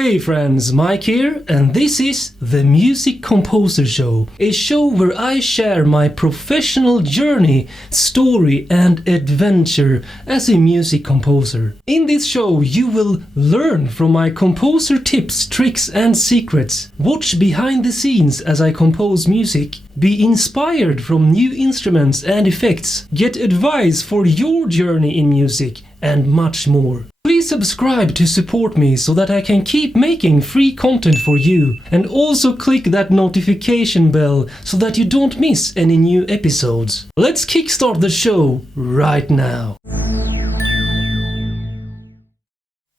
Hey friends, Mike here, and this is The Music Composer Show, a show where I share my professional journey, story and adventure as a music composer. In this show you will learn from my composer tips, tricks and secrets, watch behind the scenes as I compose music, be inspired from new instruments and effects, get advice for your journey in music, and much more. Please subscribe to support me so that I can keep making free content for you, and also click that notification bell so that you don't miss any new episodes. Let's kickstart the show right now.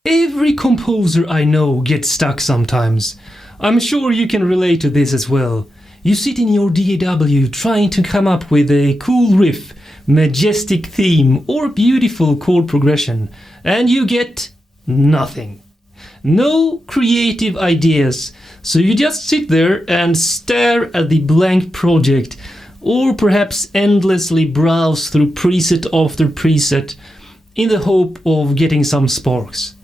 Every composer I know gets stuck sometimes. I'm sure you can relate to this as well. You sit in your DAW trying to come up with a cool riff, majestic theme or beautiful chord progression, and you get nothing. No creative ideas, so you just sit there and stare at the blank project, or perhaps endlessly browse through preset after preset in the hope of getting some sparks.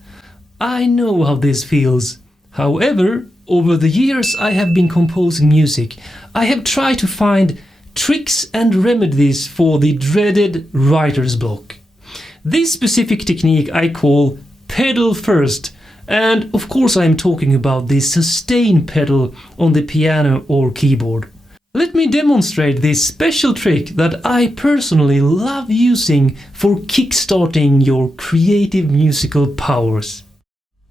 I know how this feels. However, over the years I have been composing music, I have tried to find tricks and remedies for the dreaded writer's block. This specific technique I call pedal first, and of course I am talking about the sustain pedal on the piano or keyboard. Let me demonstrate this special trick that I personally love using for kickstarting your creative musical powers.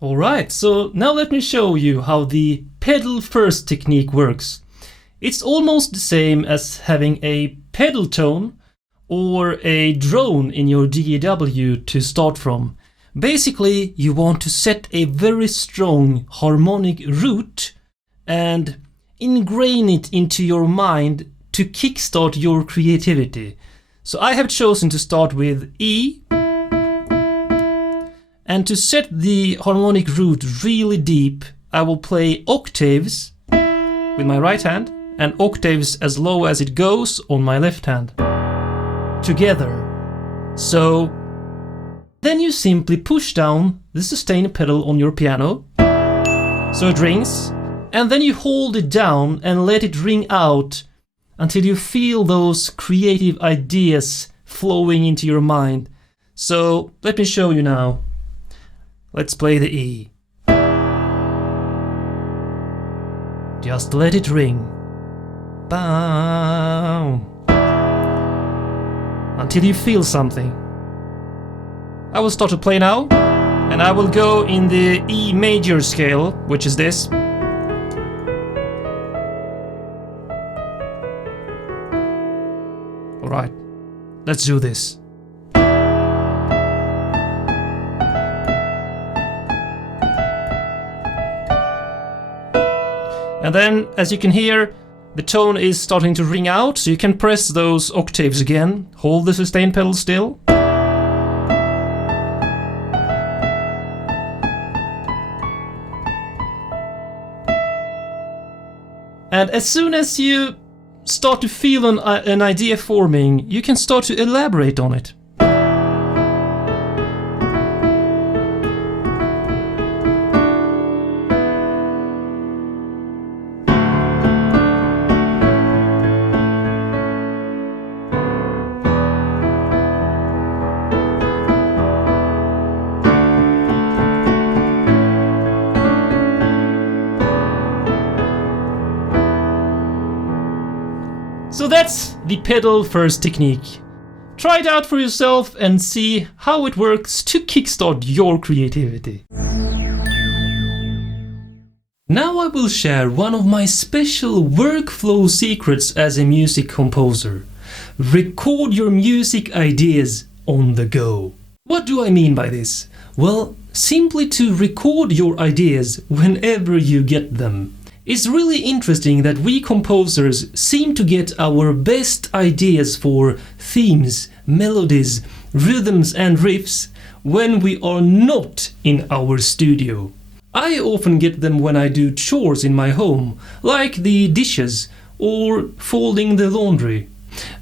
Alright, so now let me show you how the pedal first technique works. It's almost the same as having a pedal tone or a drone in your DAW to start from. Basically, you want to set a very strong harmonic root and ingrain it into your mind to kickstart your creativity. So I have chosen to start with E, and to set the harmonic root really deep, I will play octaves with my right hand and octaves as low as it goes on my left hand together. So then you simply push down the sustain pedal on your piano so it rings, and then you hold it down and let it ring out until you feel those creative ideas flowing into your mind. So let me show you now. Let's play the E. Just let it ring. Bow. Until you feel something. I will start to play now, and I will go in the E major scale, which is this. Alright, let's do this. And then, as you can hear, the tone is starting to ring out, so you can press those octaves again. Hold the sustain pedal still. And as soon as you start to feel an idea forming, you can start to elaborate on it. So that's the pedal first technique. Try it out for yourself and see how it works to kickstart your creativity. Now I will share one of my special workflow secrets as a music composer. Record your music ideas on the go. What do I mean by this? Well, simply to record your ideas whenever you get them. It's really interesting that we composers seem to get our best ideas for themes, melodies, rhythms and riffs when we are not in our studio. I often get them when I do chores in my home, like the dishes or folding the laundry.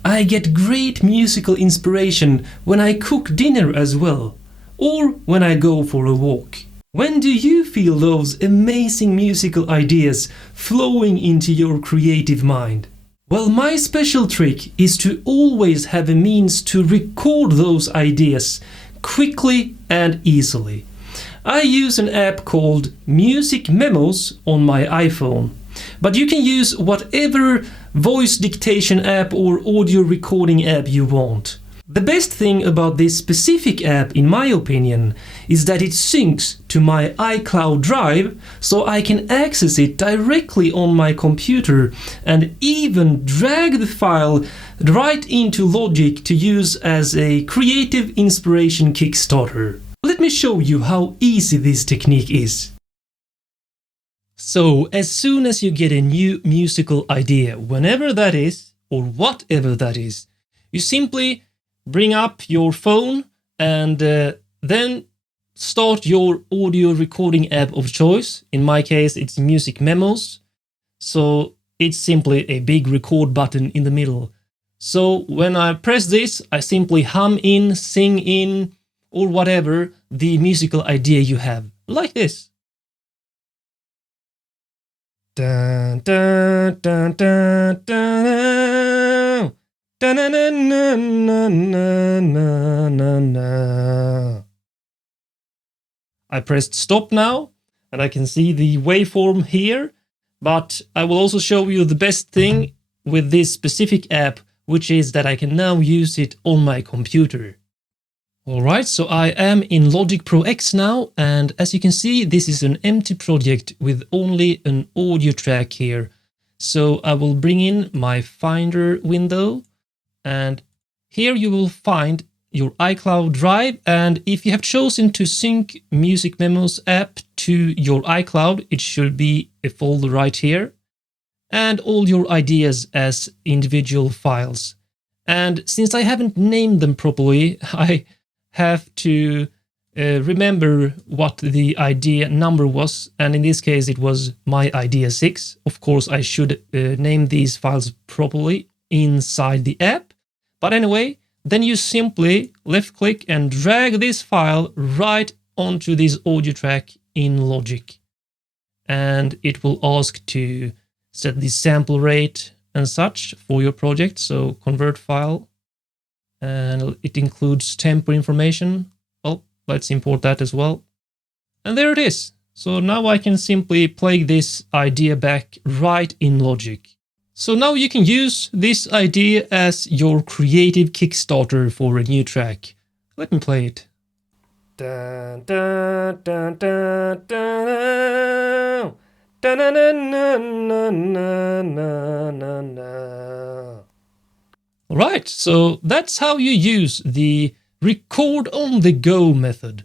I get great musical inspiration when I cook dinner as well, or when I go for a walk. When do you feel those amazing musical ideas flowing into your creative mind? Well, my special trick is to always have a means to record those ideas quickly and easily. I use an app called Music Memos on my iPhone, but you can use whatever voice dictation app or audio recording app you want. The best thing about this specific app, in my opinion, is that it syncs to my iCloud Drive, so I can access it directly on my computer and even drag the file right into Logic to use as a creative inspiration kickstarter. Let me show you how easy this technique is. So, as soon as you get a new musical idea, whenever that is, or whatever that is, you simply bring up your phone and then start your audio recording app of choice. In my case, it's Music Memos. So it's simply a big record button in the middle. So when I press this, I simply hum in, sing in, or whatever the musical idea you have. Like this. Dun, dun, dun, dun, dun. I pressed stop now, and I can see the waveform here, but I will also show you the best thing with this specific app, which is that I can now use it on my computer. Alright, so I am in Logic Pro X now, and as you can see, this is an empty project with only an audio track here. So I will bring in my Finder window, and here you will find your iCloud Drive, and if you have chosen to sync Music Memos app to your iCloud, it should be a folder right here, and all your ideas as individual files. And since I haven't named them properly, I have to remember what the idea number was, and in this case it was my idea 6. Of course, I should name these files properly inside the app. But anyway, then you simply left click and drag this file right onto this audio track in Logic. And it will ask to set the sample rate and such for your project. So convert file, and it includes tempo information. Well, let's import that as well. And there it is. So now I can simply play this idea back right in Logic. So now you can use this idea as your creative kickstarter for a new track. Let me play it. Dun, dun, dun, dun, dun, dun, dun, dun, dun, dun, dun. Alright, so that's how you use the record on the go method.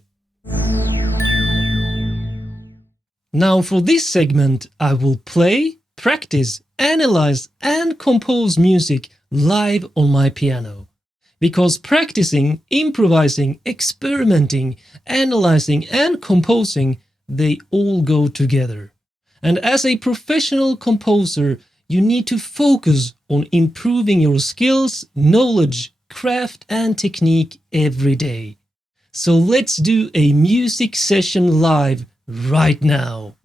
Now for this segment, I will play, practice, analyze and compose music live on my piano. Because practicing, improvising, experimenting, analyzing and composing, they all go together. And as a professional composer, you need to focus on improving your skills, knowledge, craft and technique every day. So let's do a music session live right now.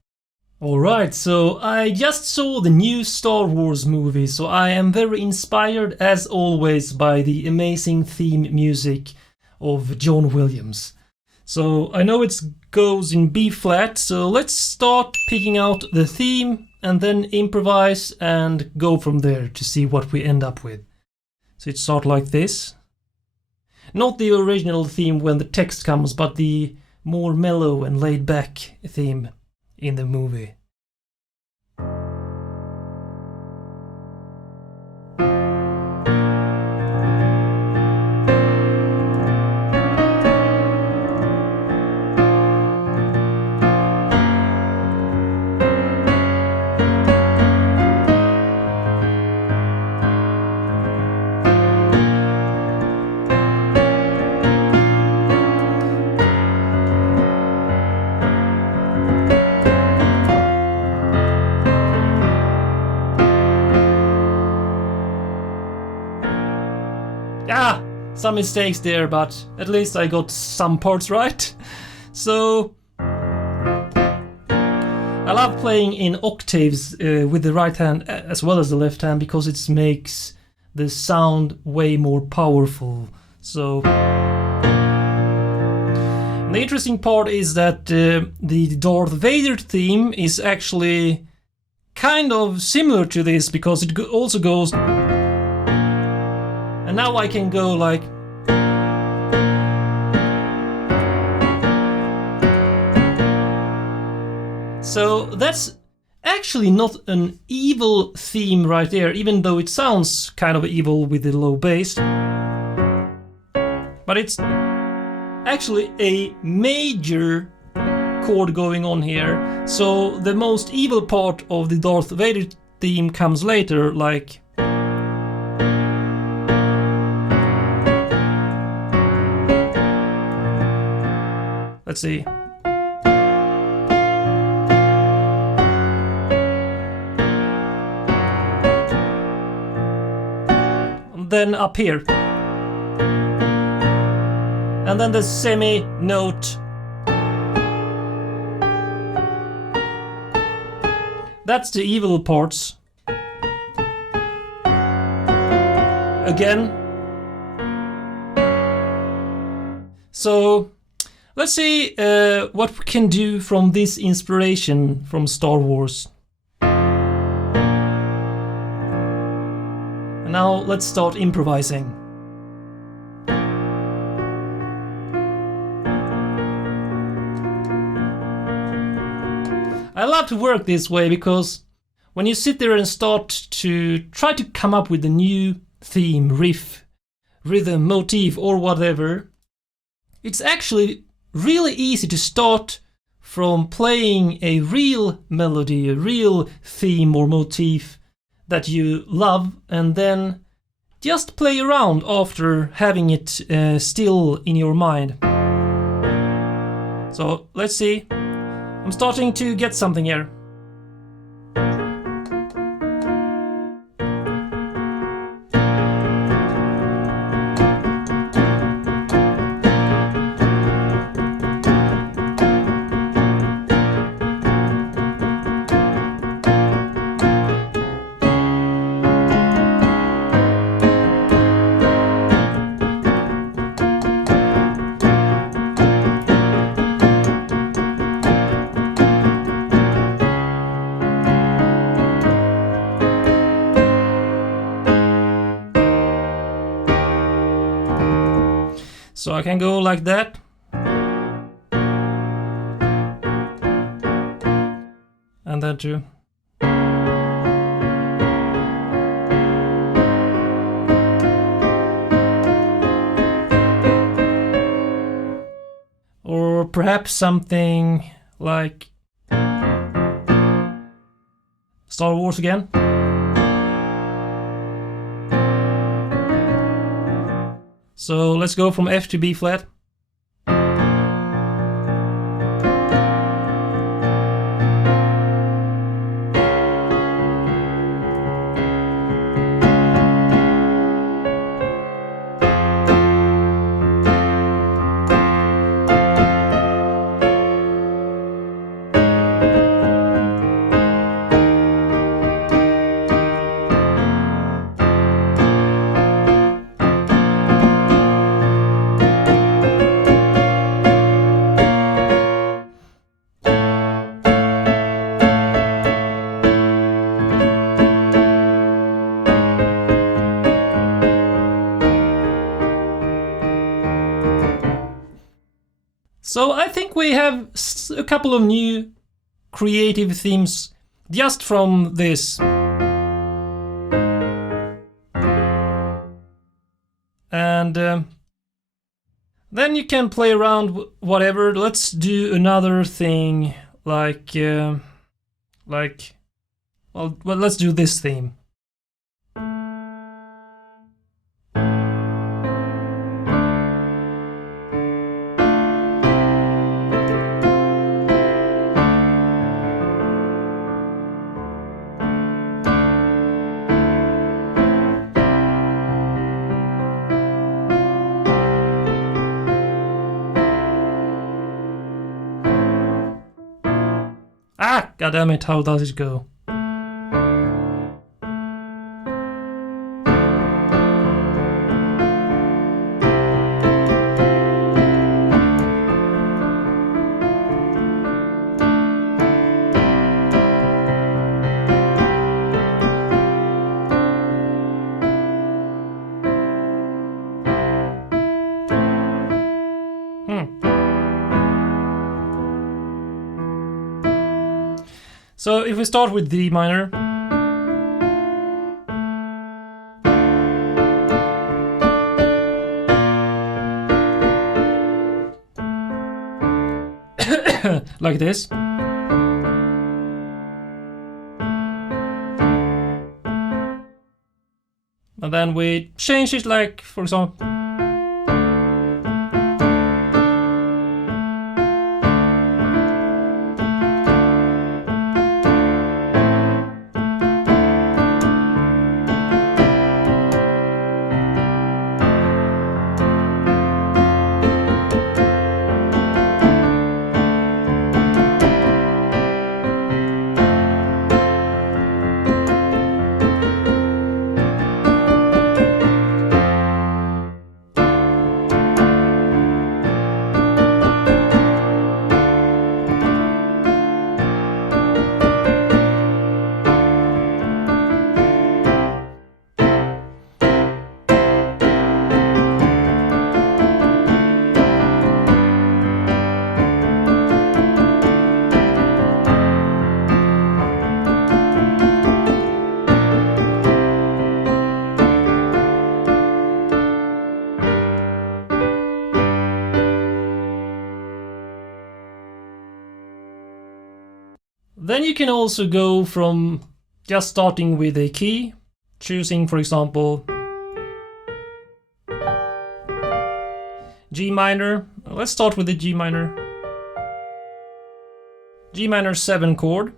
Alright, so I just saw the new Star Wars movie, so I am very inspired as always by the amazing theme music of John Williams. So I know it goes in B flat, so let's start picking out the theme and then improvise and go from there to see what we end up with. So it starts like this. Not the original theme when the text comes, but the more mellow and laid back theme in the movie. Some mistakes there, but at least I got some parts right. So I love playing in octaves with the right hand as well as the left hand because it makes the sound way more powerful. So the interesting part is that the Darth Vader theme is actually kind of similar to this because it also goes, and now I can go like, so that's actually not an evil theme right there, even though it sounds kind of evil with the low bass, but it's actually a major chord going on here. So the most evil part of the Darth Vader theme comes later, like, let's see. And then up here. And then the semi-note. That's the evil parts. Again. So let's see what we can do from this inspiration from Star Wars. And now let's start improvising. I love to work this way because when you sit there and start to try to come up with a new theme, riff, rhythm, motif, or whatever, it's actually really easy to start from playing a real melody, a real theme or motif that you love, and then just play around after having it still in your mind. So let's see. I'm starting to get something here. So I can go like that. And then too. Or perhaps something like Star Wars again. So let's go from F to B flat. So I think we have a couple of new creative themes just from this. And then you can play around whatever. Let's do another thing like well, let's do this theme. Ah, goddammit, how does it go? So if we start with D minor, like this. And then we change it, like, for example, then you can also go from just starting with a key, choosing, for example, G minor. Let's start with the G minor. G minor 7 chord.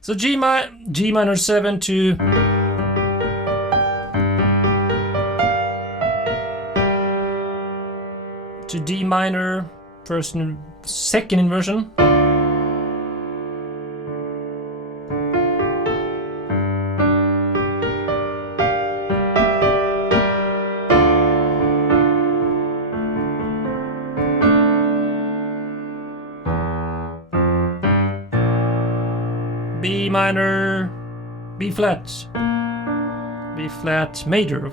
So G minor 7 to D minor, second inversion. B minor, B flat major.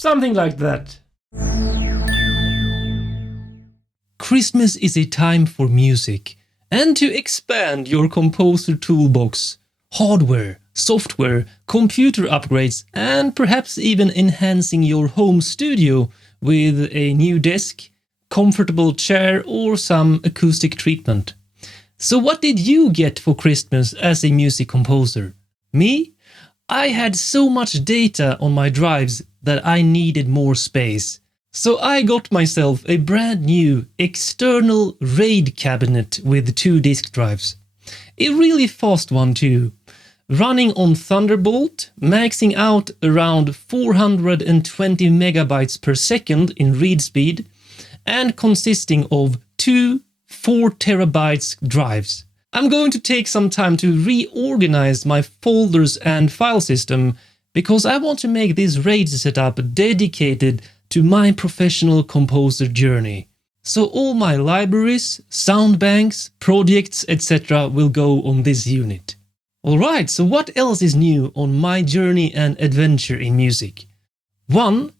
Something like that. Christmas is a time for music and to expand your composer toolbox, hardware, software, computer upgrades, and perhaps even enhancing your home studio with a new desk, comfortable chair, or some acoustic treatment. So what did you get for Christmas as a music composer? Me? I had so much data on my drives that I needed more space. So I got myself a brand new external RAID cabinet with 2 disk drives. A really fast one too. Running on Thunderbolt, maxing out around 420 megabytes per second in read speed, and consisting of 2 4 terabytes drives. I'm going to take some time to reorganize my folders and file system because I want to make this RAID setup dedicated to my professional composer journey. So all my libraries, sound banks, projects, etc. will go on this unit. Alright, so what else is new on my journey and adventure in music? 1.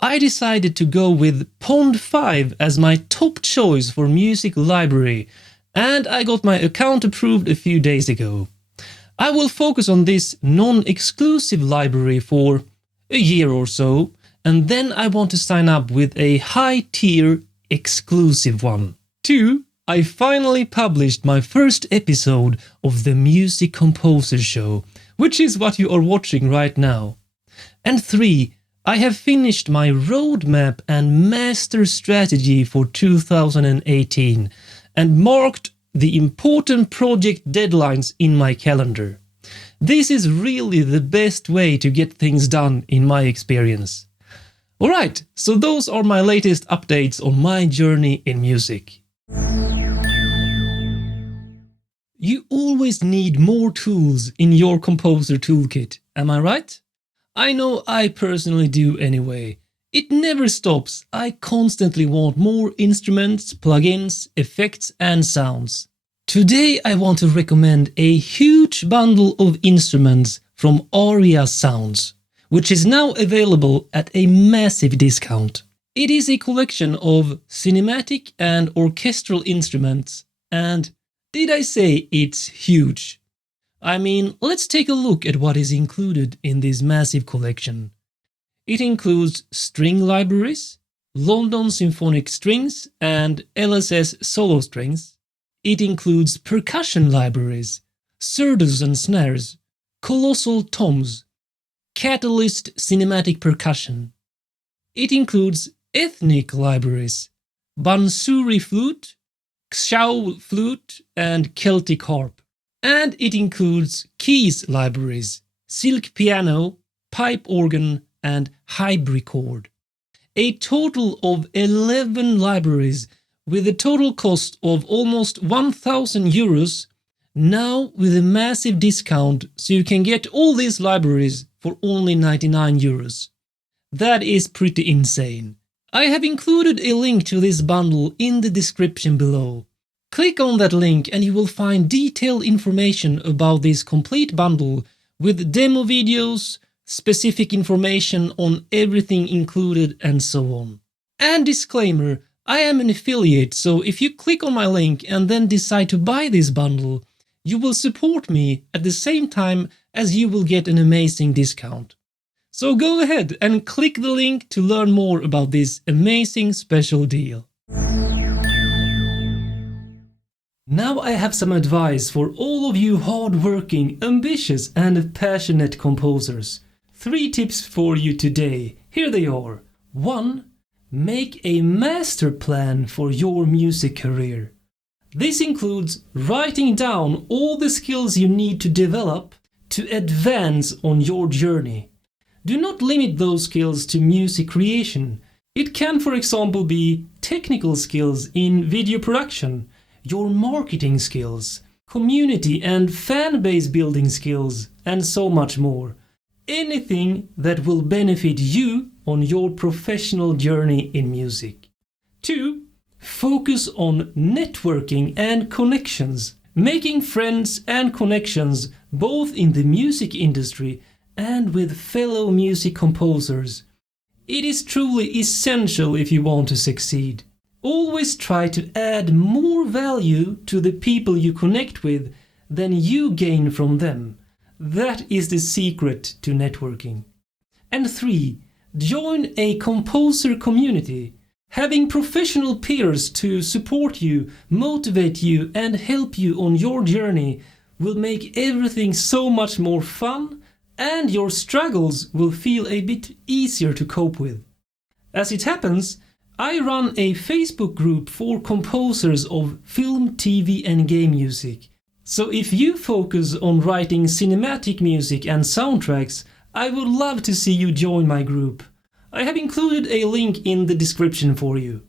I decided to go with Pond 5 as my top choice for music library, and I got my account approved a few days ago. I will focus on this non-exclusive library for a year or so, and then I want to sign up with a high-tier exclusive one. 2. I finally published my first episode of the Music Composer Show, which is what you are watching right now. And 3. I have finished my roadmap and master strategy for 2018 and marked the important project deadlines in my calendar. This is really the best way to get things done in my experience. Alright, so those are my latest updates on my journey in music. You always need more tools in your composer toolkit, am I right? I know I personally do anyway. It never stops. I constantly want more instruments, plugins, effects and sounds. Today I want to recommend a huge bundle of instruments from Aria Sounds, which is now available at a massive discount. It is a collection of cinematic and orchestral instruments, and did I say it's huge? I mean, let's take a look at what is included in this massive collection. It includes string libraries, London Symphonic Strings and LSS solo strings. It includes percussion libraries, surdos and snares, colossal toms, Catalyst cinematic percussion. It includes ethnic libraries, Bansuri flute, Xiao flute and Celtic harp. And it includes keys libraries, silk piano, pipe organ and hybrichord. A total of 11 libraries with a total cost of almost 1,000 euros, now with a massive discount so you can get all these libraries for only 99 euros. That is pretty insane. I have included a link to this bundle in the description below. Click on that link and you will find detailed information about this complete bundle with demo videos, specific information on everything included and so on. And disclaimer, I am an affiliate, so if you click on my link and then decide to buy this bundle, you will support me at the same time as you will get an amazing discount. So go ahead and click the link to learn more about this amazing special deal. Now I have some advice for all of you hard-working, ambitious and passionate composers. 3 tips for you today. Here they are. 1. Make a master plan for your music career. This includes writing down all the skills you need to develop to advance on your journey. Do not limit those skills to music creation. It can, for example, be technical skills in video production, your marketing skills, community and fan base building skills, and so much more. Anything that will benefit you on your professional journey in music. 2. Focus on networking and connections, making friends and connections both in the music industry and with fellow music composers. It is truly essential if you want to succeed. Always try to add more value to the people you connect with than you gain from them. That is the secret to networking. And 3. Join a composer community. Having professional peers to support you, motivate you, and help you on your journey will make everything so much more fun, and your struggles will feel a bit easier to cope with. As it happens, I run a Facebook group for composers of film, TV, and game music. So if you focus on writing cinematic music and soundtracks, I would love to see you join my group. I have included a link in the description for you.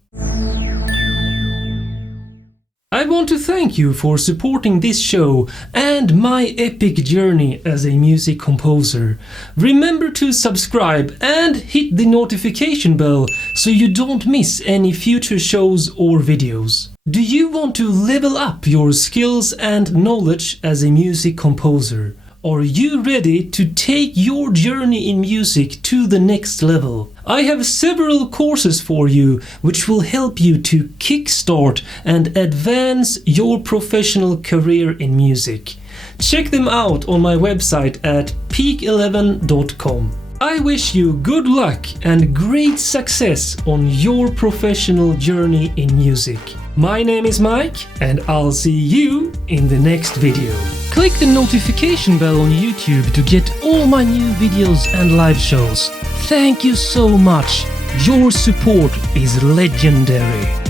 I want to thank you for supporting this show and my epic journey as a music composer. Remember to subscribe and hit the notification bell so you don't miss any future shows or videos. Do you want to level up your skills and knowledge as a music composer? Are you ready to take your journey in music to the next level? I have several courses for you which will help you to kickstart and advance your professional career in music. Check them out on my website at peak11.com. I wish you good luck and great success on your professional journey in music. My name is Mike, and I'll see you in the next video. Click the notification bell on YouTube to get all my new videos and live shows. Thank you so much. Your support is legendary.